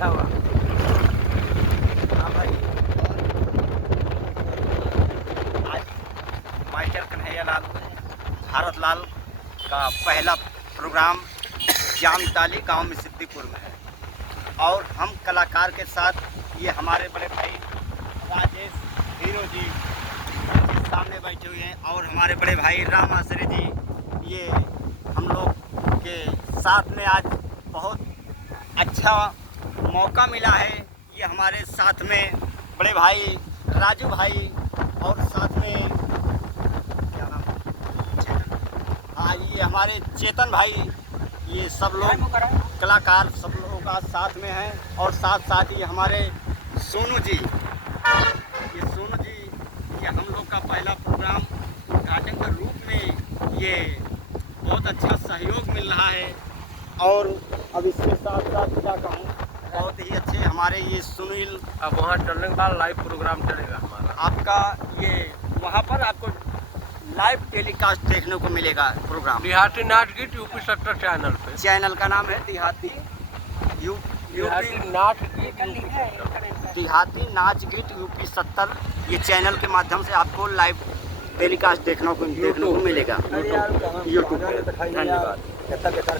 हाँ भाई, आज मास्टर कन्हैयालाल भारत लाल का पहला प्रोग्राम जामताली गांव में सिद्दीपुर में है और हम कलाकार के साथ ये हमारे बड़े भाई राजेश हीरो जी सामने बैठे हुए हैं और हमारे बड़े भाई राम आश्रय जी, ये हम लोग के साथ में आज बहुत अच्छा मौका मिला है। ये हमारे साथ में बड़े भाई राजू भाई और साथ में क्या नाम, हाँ ये हमारे चेतन भाई, ये सब लोग कलाकार सब लोगों का साथ में हैं और साथ साथ ही हमारे सोनू जी, ये सोनू जी, ये हम लोग का पहला प्रोग्राम उद्घाटन के रूप में ये बहुत अच्छा सहयोग मिल रहा है। और अब इसके साथ साथ क्या कहूँ, बहुत ही अच्छे हमारे ये सुनील, अब वहाँ चलने के बाद लाइव प्रोग्राम चलेगा हमारा, आपका ये वहाँ पर आपको लाइव टेलीकास्ट देखने को मिलेगा प्रोग्राम। देहाती नाच गीत यूपी 70 चैनल पे। चैनल का नाम है देहाती नाच गीत देहाती नाच गीत यूपी 70। ये चैनल के माध्यम से आपको लाइव टेलीकास्ट देखने को मिलेगा यूट्यूब पे। धन्यवाद।